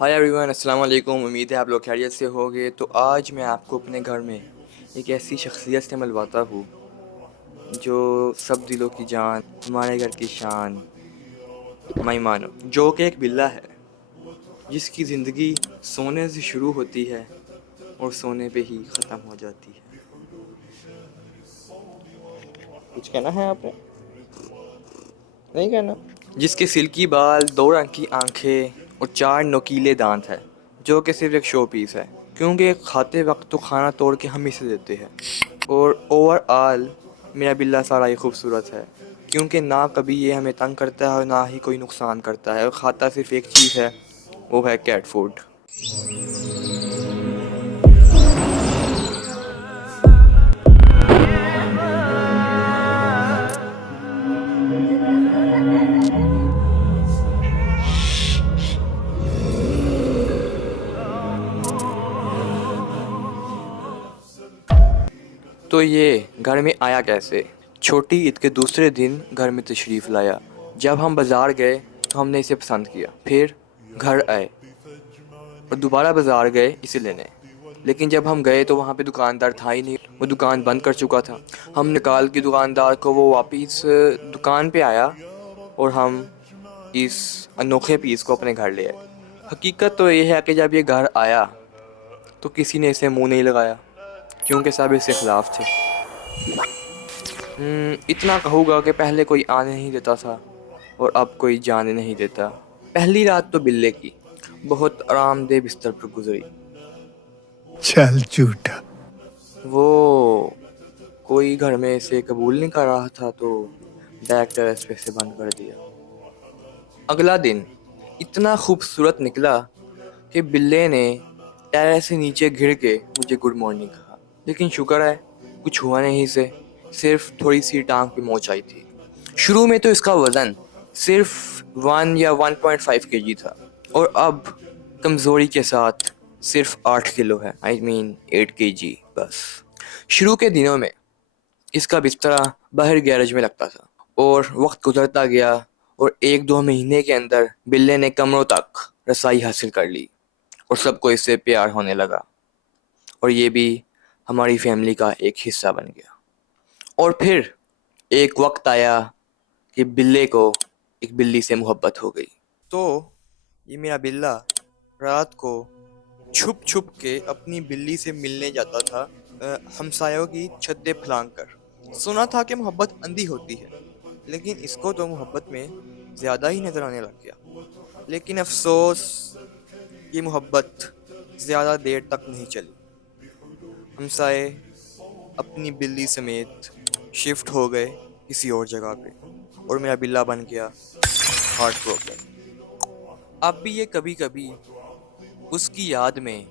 Hi everyone, अस्सलाम वालेकुम। उम्मीद है आप लोग खैरियत से होंगे। तो आज मैं आपको अपने घर में एक ऐसी शख्सियत से मिलवाता हूँ जो सब दिलों की जान, हमारे घर की शान, मेहमानो, जो कि एक बिल्ला है जिसकी ज़िंदगी सोने से शुरू होती है और सोने पे ही ख़त्म हो जाती है। कुछ कहना है आपने? नहीं कहना? जिसके सिल्की बाल, दो रंग की आंखें और चार नुकीले दांत है, जो कि सिर्फ एक शो पीस है, क्योंकि खाते वक्त तो खाना तोड़ के हम इसे देते हैं। और ओवरऑल मेरा बिल्ला सारा ही खूबसूरत है, क्योंकि ना कभी ये हमें तंग करता है और ना ही कोई नुकसान करता है, और खाता सिर्फ एक चीज़ है, वो है कैट फूड। तो ये घर में आया कैसे? छोटी ईद के दूसरे दिन घर में तशरीफ़ लाया। जब हम बाज़ार गए तो हमने इसे पसंद किया। फिर घर आए और दोबारा बाज़ार गए इसे लेने। लेकिन जब हम गए तो वहाँ पे दुकानदार था ही नहीं, वो दुकान बंद कर चुका था। हम निकाल के दुकानदार को वो वापस दुकान पे आया और हम इस अनोखे पीस को अपने घर ले आए। हकीकत तो ये है कि जब ये घर आया तो किसी ने इसे मुंह नहीं लगाया, क्योंकि सब इसके ख़िलाफ़ थे। इतना कहूँगा कि पहले कोई आने नहीं देता था और अब कोई जाने नहीं देता। पहली रात तो बिल्ले की बहुत आरामदेह बिस्तर पर गुजरी। चल झूठा। वो कोई घर में इसे कबूल नहीं कर रहा था तो डायरेक्टर इस पे से बंद कर दिया। अगला दिन इतना खूबसूरत निकला कि बिल्ले ने टेरेस से नीचे गिर के मुझे गुड मॉर्निंग कहा। लेकिन शुक्र है कुछ हुआ नहीं इसे, सिर्फ थोड़ी सी टांग पे मोच आई थी। शुरू में तो इसका वज़न सिर्फ 1 या 1.5 kg था, और अब कमज़ोरी के साथ सिर्फ 8 किलो है। आई मीन 8 kg बस। शुरू के दिनों में इसका बिस्तरा बाहर गैरेज में लगता था, और वक्त गुजरता गया और 1-2 महीने के अंदर बिल्ले ने कमरों तक रसाई हासिल कर ली और सबको इससे प्यार होने लगा, और ये भी हमारी फैमिली का एक हिस्सा बन गया। और फिर एक वक्त आया कि बिल्ले को एक बिल्ली से मोहब्बत हो गई। तो ये मेरा बिल्ला रात को छुप छुप के अपनी बिल्ली से मिलने जाता था, हमसायों की छतें फलांग कर। सुना था कि मोहब्बत अंधी होती है, लेकिन इसको तो मोहब्बत में ज़्यादा ही नज़र आने लग गया। लेकिन अफसोस, ये मोहब्बत ज़्यादा देर तक नहीं चली। हमसाए अपनी बिल्ली समेत शिफ्ट हो गए किसी और जगह पे, और मेरा बिल्ला बन गया हार्ट ब्रोकन। अब भी ये कभी कभी उसकी याद में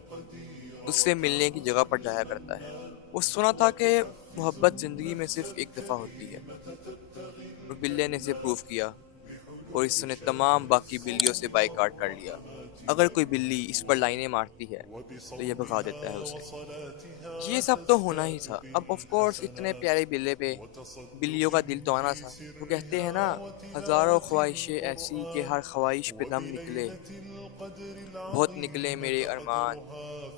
उससे मिलने की जगह पर जाया करता है। वो सुना था कि मोहब्बत ज़िंदगी में सिर्फ एक दफ़ा होती है, और बिल्ले ने इसे प्रूव किया, और इसने तमाम बाकी बिल्लियों से बाइकआउट कर लिया। अगर कोई बिल्ली इस पर लाइनें मारती है तो ये भगा देता है उसे। ये सब तो होना ही था। अब ऑफ कोर्स इतने प्यारे बिल्ले पे बिल्लियों का दिल तो आना था। वो कहते हैं ना, हजारों ख्वाहिशें ऐसी कि हर ख्वाहिश पे दम निकले, बहुत निकले मेरे अरमान,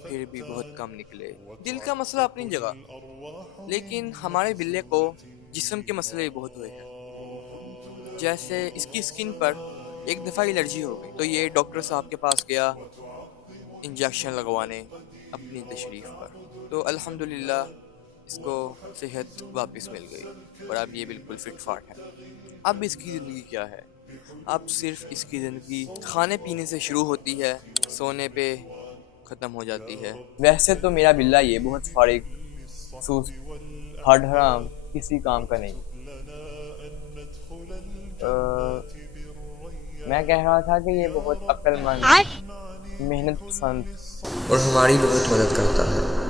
फिर भी बहुत कम निकले। दिल का मसला अपनी जगह, लेकिन हमारे बिल्ले को जिस्म के मसले भी बहुत हुए हैं। जैसे इसकी स्किन पर एक दफ़ा एलर्जी हो गई, तो ये डॉक्टर साहब के पास गया इंजेक्शन लगवाने अपनी तशरीफ़ पर। तो अल्हम्दुलिल्लाह इसको सेहत वापस मिल गई और अब ये बिल्कुल फिट फाट है। अब इसकी ज़िंदगी क्या है? अब सिर्फ इसकी ज़िंदगी खाने पीने से शुरू होती है, सोने पे ख़त्म हो जाती है। वैसे तो मेरा बिल्ला ये बहुत फारिग, सुस्त, हर हराम, किसी काम का नहीं। मैं कह रहा था कि ये बहुत अक्लमंद, मेहनत पसंद और हमारी बहुत मदद करता है।